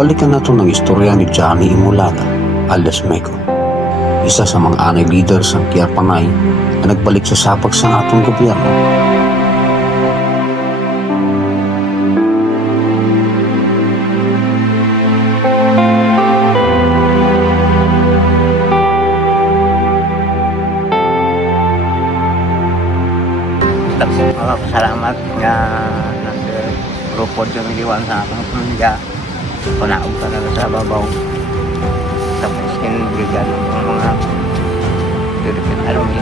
balikan nato ng istorya ni Johnny Imulaga alias Mego, isa sa mga anay leaders ng Kiarpanay na nagbalik sa sapag sa atong gobyerno. Salamat nga nasa grupo yung iliwan sa akong pamilya. Panaog talaga sa babaw. Tapos kinbigan ng mga Philippine Army.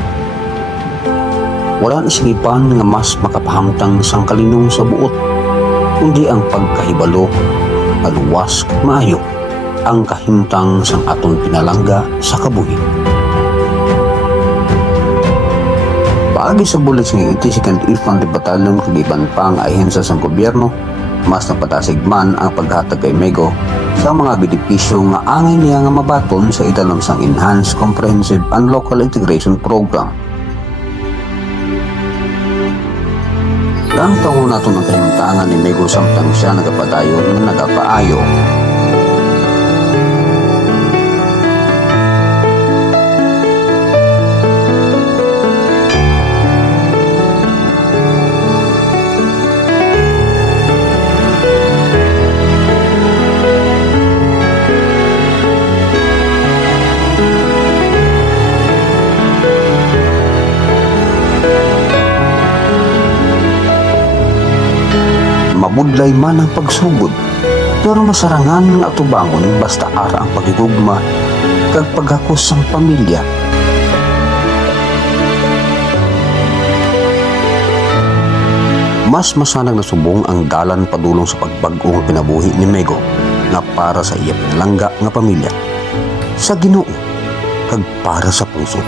Wala na sinipan nga mas makapahamtang sang kalinong sa buot, kundi ang pagkahibalo, aluwas, maayo, ang kahimtang sang aton pinalangga sa kabuhi. Paagi sa bullets ng 82nd Infantry Battalion kagiban pa ang ahensya sa gobyerno, mas napatasig man ang paghatag kay Mego sa mga benepisyo nga angay niya nga mabaton sa italom sang Enhanced Comprehensive and Local Integration Program. Lang taon nato ng kahimtangan ni Mego samtang siya nagapadayon nga nagapaayo. Mabudlay man ang pagsugod, pero masarangan nga atubangon basta ara ang pagigugma kag paghakos sang pamilya. Mas masanag na subong ang dalan padulong sa pagbag-ong pinabuhi ni Mego nga para sa iya pinalangga nga pamilya, sa Ginoo kag para sa puso.